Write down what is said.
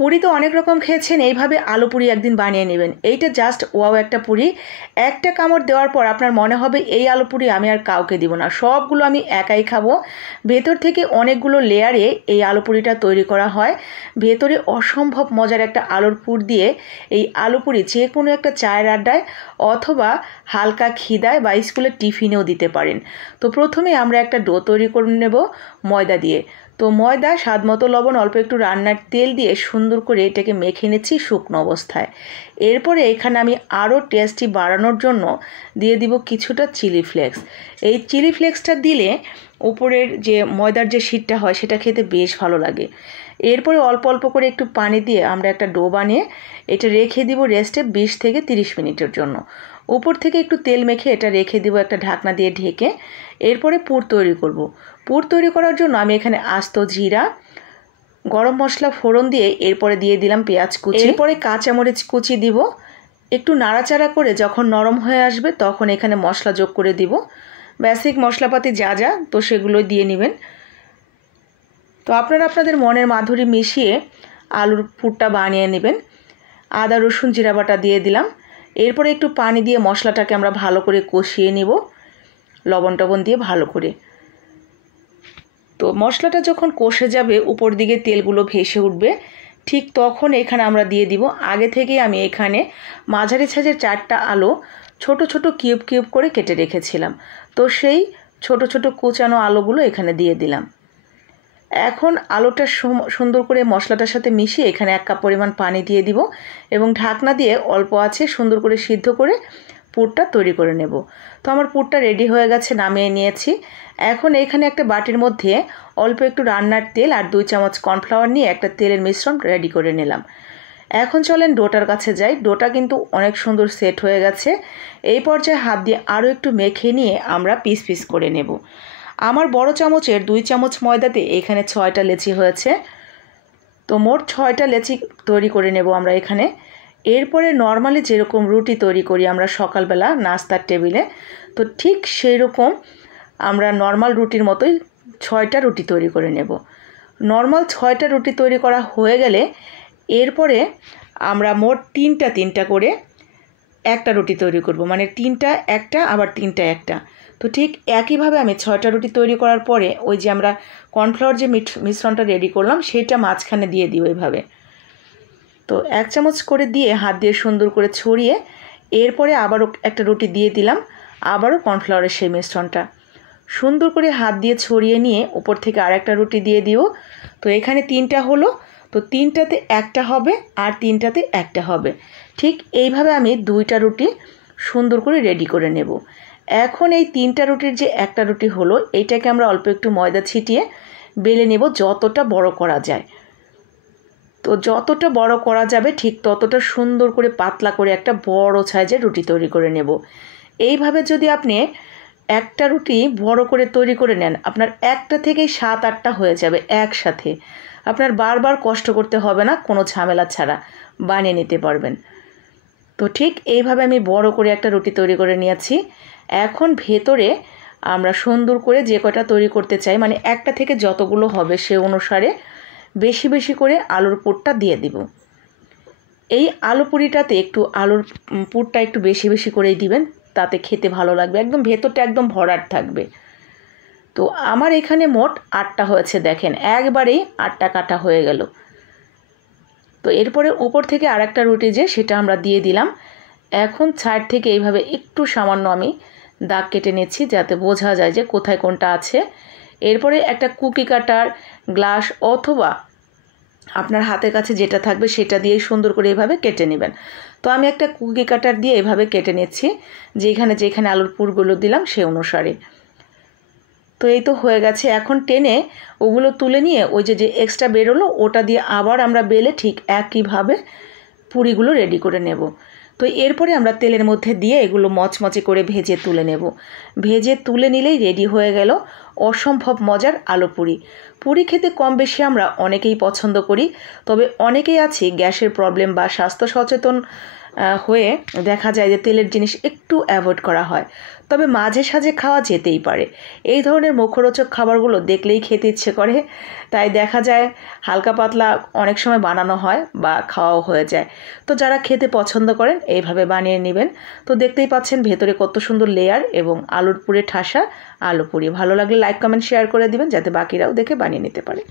পুরি তো অনেক রকম খেয়েছেন, এইভাবে আলু পুরি একদিন বানিয়ে নেবেন। এইটা জাস্ট ওয়াও একটা পুরি। একটা কামড় দেওয়ার পর আপনার মনে হবে এই আলু পুরি আমি আর কাউকে দিব না, সবগুলো আমি একাই খাবো। ভেতর থেকে অনেকগুলো লেয়ারে এই আলু পুরিটা তৈরি করা হয়। ভেতরে অসম্ভব মজার একটা আলুর পুর দিয়ে এই আলু পুরি যে কোনো একটা চায়ের আড্ডায় অথবা হালকা খিদায় বা স্কুলের টিফিনেও দিতে পারেন। তো প্রথমে আমরা একটা ডো তৈরি করে নেব ময়দা দিয়ে। তো ময়দা, স্বাদ মতো লবণ, অল্প একটু রান্নার তেল দিয়ে সুন্দর করে এটাকে মেখে নিচ্ছি শুকনো অবস্থায়। এরপরে এখানে আমি আরও টেস্টি বাড়ানোর জন্য দিয়ে দিব কিছুটা চিলি ফ্লেক্স। এই চিলি ফ্লেক্সটা দিলে উপরের যে ময়দার যে শীটটা হয় সেটা খেতে বেশ ভালো লাগে। এরপরে অল্প অল্প করে একটু পানি দিয়ে আমরা একটা ডো বানিয়ে এটা রেখে দিব রেস্টে 20 থেকে 30 মিনিটের জন্য। উপর থেকে একটু তেল মেখে এটা রেখে দিব একটা ঢাকনা দিয়ে ঢেকে। এরপরে পুর তৈরি করব। পুর তৈরি করার জন্য আমি এখানে আস্ত জিরা, গরম মশলা ফোড়ন দিয়ে এরপরে দিয়ে দিলাম পেঁয়াজ কুচি, এরপরে কাঁচামরিচ কুচি দিব। একটু নাড়াচাড়া করে যখন নরম হয়ে আসবে তখন এখানে মশলা যোগ করে দিব। বেসিক মশলাপাতি যা যা তো সেগুলো দিয়ে নেবেন। তো আপনারা আপনাদের মনের মাধুরী মিশিয়ে আলুর পুরটা বানিয়ে নেবেন। আদা রসুন জিরা বাটা দিয়ে দিলাম। এরপরে একটু পানি দিয়ে মশলাটাকে আমরা ভালো করে কষিয়ে নিব, লবণ টবণ দিয়ে ভালো করে। তো মশলাটা যখন কষে যাবে, উপর দিকে তেলগুলো ভেসে উঠবে, ঠিক তখন এখানে আমরা দিয়ে দিব আগে থেকে আমি এখানে মাঝারি সাইজের 4টা আলু ছোট ছোট কিউব কিউব করে কেটে রেখেছিলাম। তো সেই ছোট ছোট কুচানো আলুগুলো এখানে দিয়ে দিলাম। এখন আলুটা সুন্দর করে মশলাটার সাথে মিশিয়ে এখানে 1 কাপ পরিমাণ পানি দিয়ে দিব এবং ঢাকনা দিয়ে অল্প আঁচে সুন্দর করে সিদ্ধ করে পুরটা তৈরি করে নেব। তো আমার পুরটা রেডি হয়ে গেছে, নামিয়ে নিয়েছি। এখন এখানে একটা বাটির মধ্যে অল্প একটু রান্নার তেল আর 2 চামচ কর্নফ্লাওয়ার নিয়ে একটা তেলের মিশ্রণ রেডি করে নিলাম। এখন চলেন ডোটার কাছে যাই। ডোটা কিন্তু অনেক সুন্দর সেট হয়ে গেছে। এই পর্যায়ে হাত দিয়ে আরও একটু মেখে নিয়ে আমরা পিস পিস করে নেব। আমার বড় চামচের 2 চামচ ময়দাতে এখানে 6টা লেচি হয়েছে। তো মোট 6টা লেচি তৈরি করে নেব আমরা এখানে। এরপরে নর্মালি যেরকম রুটি তৈরি করি আমরা সকালবেলা নাস্তার টেবিলে, তো ঠিক সেই রকম আমরা নর্মাল রুটির মতোই 6টা রুটি তৈরি করে নেব। নর্মাল 6টা রুটি তৈরি করা হয়ে গেলে এরপরে আমরা মোট 3টা করে একটা রুটি তৈরি করব, মানে 3টা একটা আবার 3টা একটা। তো ঠিক একইভাবে আমি 6টা রুটি তৈরি করার পরে ওই যে আমরা কর্নফ্লাওয়ার যে মিশ্রণটা রেডি করলাম সেটা মাঝখানে দিয়ে দিই এইভাবে। তো 1 চামচ করে দিয়ে হাত দিয়ে সুন্দর করে ছড়িয়ে এরপরে আবারও একটা রুটি দিয়ে দিলাম, আবারও কর্নফ্লাওয়ারের সেই মিশ্রণটা সুন্দর করে হাত দিয়ে ছড়িয়ে নিয়ে উপর থেকে আরেকটা রুটি দিয়ে দিও। তো এখানে 3টা হলো, তো 3টাতে একটা হবে আর 3টাতে একটা হবে। ঠিক এইভাবে আমি 2টা রুটি সুন্দর করে রেডি করে নেব। এখন এই 3টা রুটির যে একটা রুটি হলো এইটাকে আমরা অল্প একটু ময়দা ছিটিয়ে বেলে নেব যতটা বড় করা যায়। তো যতটা বড় করা যাবে ঠিক ততটা সুন্দর করে পাতলা করে একটা বড় সাইজের রুটি তৈরি করে নেব। এইভাবে যদি আপনি একটা রুটি বড় করে তৈরি করে নেন, আপনার একটা থেকেই 7-8টা হয়ে যাবে একসাথে। আপনার বারবার কষ্ট করতে হবে না, কোনো ঝামেলা ছাড়া বানিয়ে নিতে পারবেন। তো ঠিক এইভাবে আমি বড় করে একটা রুটি তৈরি করে নিয়েছি। এখন ভেতরে আমরা সুন্দর করে যে কয়টা তৈরি করতে চাই, মানে একটা থেকে যতগুলো হবে সে অনুসারে বেশি বেশি করে আলুর পুরটা দিয়ে দিব। এই আলু পুরিটাতে একটু আলুর পুরটা একটু বেশি বেশি করেই দিবেন, তাতে খেতে ভালো লাগবে, একদম ভেতরটা একদম ভরাট থাকবে। তো আমার এখানে মোট 8টা হয়েছে, দেখেন একবারেই 8টা কাটা হয়ে গেল। তো এরপরে উপর থেকে আরেকটা রুটি যে সেটা আমরা দিয়ে দিলাম। এখন সাইড থেকে এইভাবে একটু সামান্য আমি দাগ কেটে নিচ্ছি যাতে বোঝা যায় যে কোথায় কোনটা আছে। এরপরে একটা কুকি কাটার, গ্লাস অথবা আপনার হাতের কাছে যেটা থাকবে সেটা দিয়ে সুন্দর করে এভাবে কেটে নেবেন। তো আমি একটা কুকি কাটার দিয়ে এভাবে কেটে নিচ্ছি যেখানে যেখানে আলুর পুরগুলো দিলাম সে অনুসারে। তো এই তো হয়ে গেছে। এখন টেনে ওগুলো তুলে নিয়ে ওই যে এক্সট্রা বেরোলো ওটা দিয়ে আবার আমরা বেলে ঠিক একইভাবে পুরিগুলো রেডি করে নেব। তো এরপরে আমরা তেলের মধ্যে দিয়ে এগুলো মচমচে করে ভেজে তুলে নেব। ভেজে তুলে নিলেই রেডি হয়ে গেল অসম্ভব মজার আলু পুরি। পুরি খেতে কম বেশি আমরা অনেকেই পছন্দ করি, তবে অনেকেই আছে গ্যাসের প্রবলেম বা স্বাস্থ্য সচেতন হয়ে দেখা যায় যে তেলের জিনিস একটু অ্যাভয়েড করা হয়। তবে মাঝে সাঝে খাওয়া যেতেই পারে। এই ধরনের মুখরোচক খাবারগুলো দেখলেই খেতে ইচ্ছে করে, তাই দেখা যায় হালকা পাতলা অনেক সময় বানানো হয় বা খাওয়াও হয়ে যায়। তো যারা খেতে পছন্দ করেন এইভাবে বানিয়ে নেবেন। তো দেখতেই পাচ্ছেন ভেতরে কত সুন্দর লেয়ার এবং আলুর পুরে ঠাসা আলু পুরি। ভালো লাগলে লাইক কমেন্ট শেয়ার করে দিবেন যাতে বাকিরাও দেখে বানিয়ে নিতে পারে।